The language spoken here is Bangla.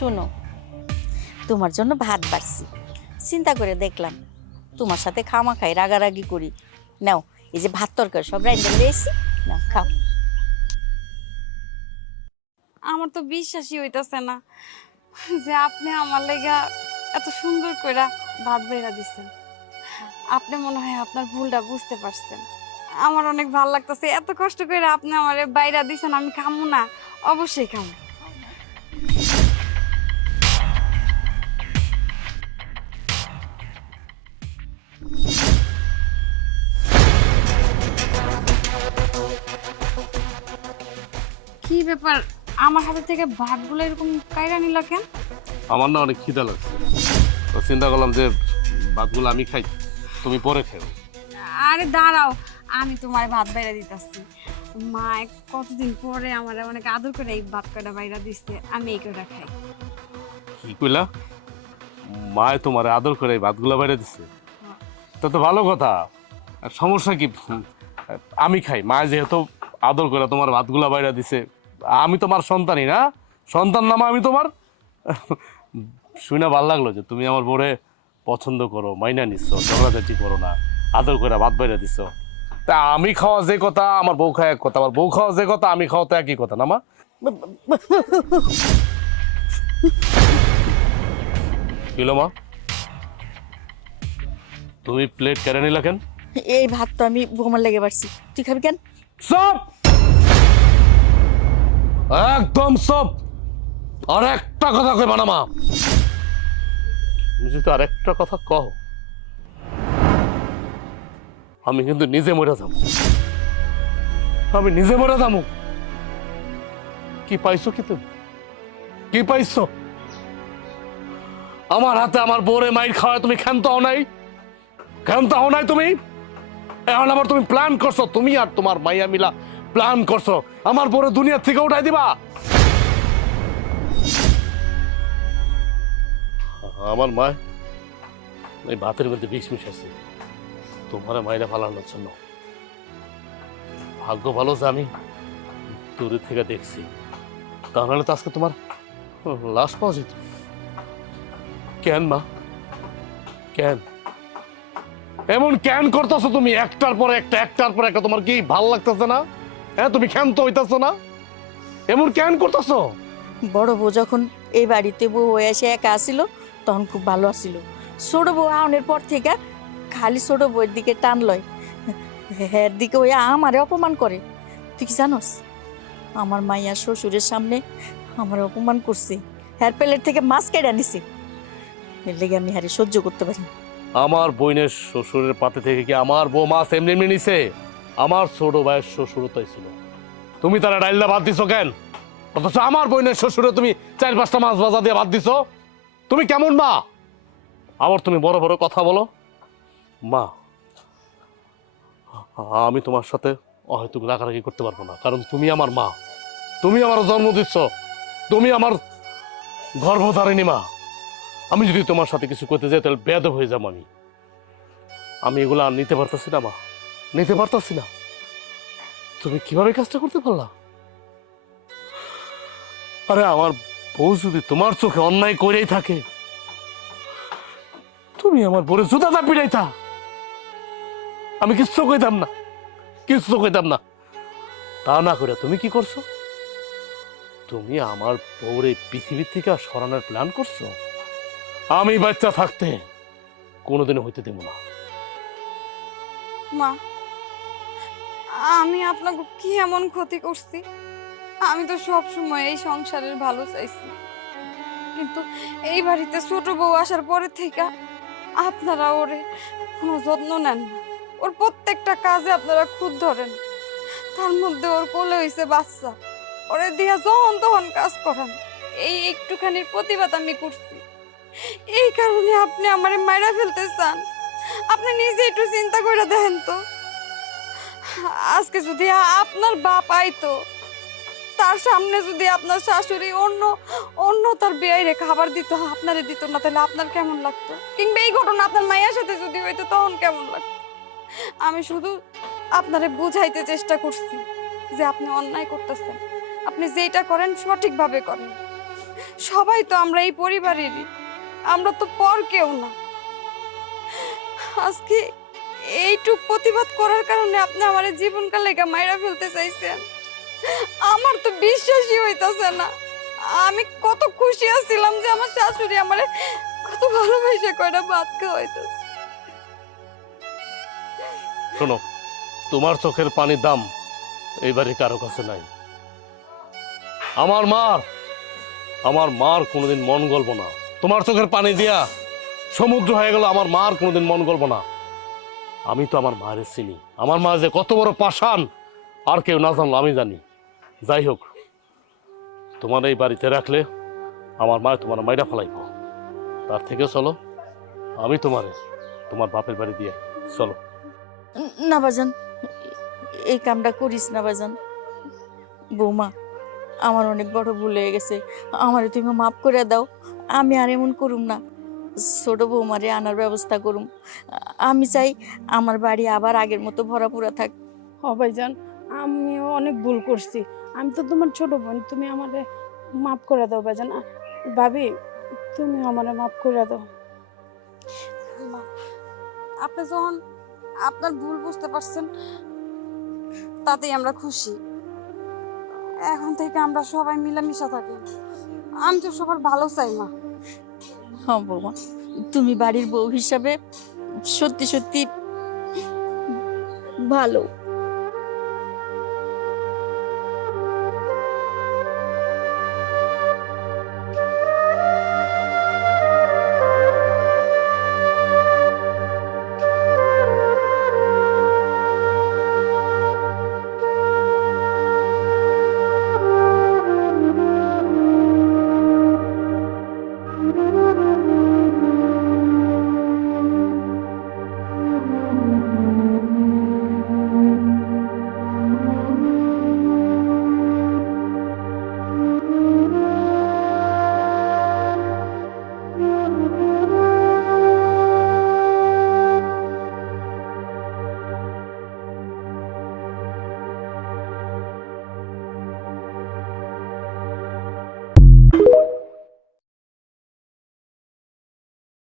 শোনো, তোমার জন্য ভাত বাড়ছি, চিন্তা করে দেখলাম তোমার সাথে খামাখাই রাগারাগি করি। নাও, এই যে ভাত তরকারি সব রান্না দিয়েছি, না খাও। আমার তো বিশ্বাসই হইতাছে না যে আপনি আমার লেগা এত সুন্দর করে ভাত বেড়া দিচ্ছেন। আপনি মনে হয় আপনার ভুলটা বুঝতে পারছেন। আমার অনেক ভালো লাগতেছে, এত কষ্ট করে আপনি আমার বাইরা দিচ্ছেন, আমি খামু না? অবশ্যই খামু। কি ব্যাপার, আমার হাতে থেকে ভাতগুলো এরকম কাইরা নিল কেন? আমার না অনেক খিদা লাগছে, তো চিন্তা করলাম যে ভাতগুলো আমি খাই, তুমি পরে খেও। আরে দাঁড়াও, আমি তোমার ভাত বাইরা দিতেছি। মা কতদিন পরে আমার অনেক আদর করে এই ভাত কটা বাইরা দিচ্ছে, আমি এই কটা খাই। কি কইলা? মায় তোমার আদর করে এই ভাতগুলো বাইরে দিচ্ছে? তা তো ভালো কথা। আর সমস্যা কি? আমি খাই, মায় যেহেতু আদর করে তোমার ভাতগুলা বাইরে দিছে, আমি তোমার সন্তানই না? সন্তান নামা আমি তোমার। শুনে ভাল লাগলো যে তুমি আমার বউরে পছন্দ করো, মাইনা নিচ্ছ, ঝগড়াঝাটি করো না, আদর করে ভাত বাইরে দিচ্ছ। তা আমি খাওয়া যে কথা, আমার বউ খাওয়া এক কথা, আমার বউ খাওয়া যে কথা, আমি খাওয়া তো একই কথা না মা? কিলো মা, তুমি প্লেট কেড়ে নিলা কেন? এই ভাত তো আমি বোমার লেগে পারছি, তুই খাবি কেন? সব একদম সব। আর একটা কথা কইবা না মা, তুমি যদি আর একটা কথা কও, আমি কিন্তু নিজে মরে যাবো, আমি নিজে মরে যাবো। কি পাইছো কি তুমি? কি পাইছো? আমার হাতে আমার বোরে মাইর খাওয়া তুমি ক্ষান্ত হও নাই? ক্ষান্ত হও নাই তুমি? এখন আবার তুমি প্ল্যান করছো, তুমি আর তোমার মাইয়া মিলা প্ল্যান করছো আমার বোরে দুনিয়া থেকে উঠাই দিবা। আমার মা এই ভাতের মধ্যে বিষ মিশাইছে তোমার মায়েরা ফালানোর জন্য। ভাগ্য ভালো যে আমি দূরে থেকে দেখছি, তাহলে তো আজকে তোমার লাশ পাওয়া যেত। কেন মা, কেন এমন কেন করতেছো তুমি? একটার পর একটা, একটার পর একটা, তোমার কি ভাল লাগতেছে না? হ্যাঁ, তুমি ক্ষান্ত হইতেছো না? এমন কেন করতেছো? বড় বউ যখন এই বাড়িতে বউ হয়ে এসে একা আসিল, তখন খুব ভালো আসিল। ছোট বউ আউনের পর থেকে খালি ছোট বউয়ের দিকে টান লয়, হ্যার দিকে ওই আমারে অপমান করে। তুই কি জানোস, আমার মাইয়া শ্বশুরের সামনে আমার অপমান করছে, হ্যার প্লেট থেকে মাছ কেটে নিছে। এর লেগে আমি হারে সহ্য করতে পারি না। আমার বোনের শ্বশুরের পাতে থেকে কি আমার বউ মাছ এমনি এমনি নিছে? আমার ছোট ভাইয়ের শ্বশুরও তাই ছিল। তুমি তারা ডাইলটা বাদ দিছো কেন? অথচ আমার বোনের শ্বশুরে তুমি 4-5টা মাছ ভাজা দিয়ে বাদ দিছো। তুমি কেমন মা? আবার তুমি বড় বড় কথা বলো। মা, আমি তোমার সাথে হয়তো রাগারাগি করতে পারবো না, কারণ তুমি আমার মা, তুমি আমার জন্ম দিচ্ছ, তুমি আমার গর্ভধারিণী মা। আমি যদি তোমার সাথে কিছু করতে যাই তাহলে বেয়াদব হয়ে যাবো। আমি এগুলো আর নিতে পারতাছি না মা, নিতে পারতাছি না। তুমি কিভাবে কাজটা করতে পারলা? আরে আমার বউ যদি তোমার চোখে অন্যায় করেই থাকে, তুমি আমার বউরে জুতাটা পিড়াইতা, আমি কিচ্ছু কইতাম না, কিচ্ছু কইতাম না। তা না করে তুমি কি করছো? তুমি আমার বউরে পৃথিবীর থেকে সরানোর প্ল্যান করছো। আমি বাচ্চা থাকতে কোনোদিনও হইতে দেব না। মা, আমি আপনাকে কি এমন ক্ষতি করছি? আমি তো সব সময় এই সংসারের ভালো চাইছি, কিন্তু এই বাড়িতে ছোট বউ আসার পরে থেকে আপনারা ওরে কোনো যত্ন নেন না। ওর প্রত্যেকটা কাজে আপনারা খুদ ধরেন, তার মধ্যে ওর কোলে হইছে বাচ্চা, ওরে দিয়া যখন তখন কাজ করান। এই একটুখানি প্রতিবাদ আমি করছি, এই কারণে আপনি আমারে মাইরা ফেলতে চান? আপনি নিজে একটু চিন্তা করে দেখেন তো, আজকে যদি আপনার বাপ আইতো, তার সামনে যদি আপনার শাশুড়ি অন্য অন্য তার বেয়াইরে খাবার দিত, আপনারে দিত না, তাহলে আপনার কেমন লাগতো? কিংবা এই ঘটনা আপনার মায়ের সাথে যদি হইতো, তখন কেমন লাগতো? আমি শুধু আপনারে বুঝাইতে চেষ্টা করছি যে আপনি অন্যায় করতেছেন, আপনি যেটা করেন সঠিকভাবে করেন। সবাই তো আমরা এই পরিবারেরই, আমরা তো পর কেউ না। আজকে এইটুক প্রতিবাদ করার কারণে আপনি আমার জীবনকাল লেগা মাইরা ফেলতে চাইছেন, আমার তো বিশ্বাসই হইতাছে না। আমি কত খুশি আছিলাম যে আমার শাশুড়ি আমারে কত ভালোবাসে কয়টা ভাত খাওয়াইতেছে। শোনো, তোমার চোখের পানির দাম এইবারে কারো কাছে নাই। আমার মার কোনোদিন মন গলব না। তোমার চোখের পানি দিয়া সমুদ্র হয়ে গেল, আমার মার কোনোদিন মন গলব না। আমি তো আমার মায়ের চিনি, আমার মা যে কত বড় পাষাণ আর কেউ না জানলো আমি জানি। যাই হোক, তোমার এই বাড়িতে রাখলে আমার মা তোমার মাইরা ফেলাইব। তার থেকে চলো, আমি তোমার বাপের বাড়ি দিয়ে চলো। না বাজান, এই কামটা করিস না বাজান। বৌমা, আমার অনেক বড় ভুল হয়ে গেছে, আমারে তুমি মাফ করে দাও। আমি আর এমন করুম না। ছোট বৌমারে আনার ব্যবস্থা করুম। আমি চাই আমার বাড়ি আবার আগের মতো ভরাপুরা থাক। হ ভাইজান, আমিও অনেক ভুল করছি। আমি তো তোমার ছোট বোন, তুমি আমারে মাফ করে দাও ভাইজান। ভাবি, তুমি আমারে মাফ করে দাও। মা, আপনি যখন আপনার ভুল বুঝতে পারছেন তাতেই আমরা খুশি। এখন থেকে আমরা সবাই মিলামিশা থাকি। আমি তো সবার ভালো চাই মা। হ্যাঁ বৌমা, তুমি বাড়ির বউ হিসাবে সত্যি সত্যি ভালো।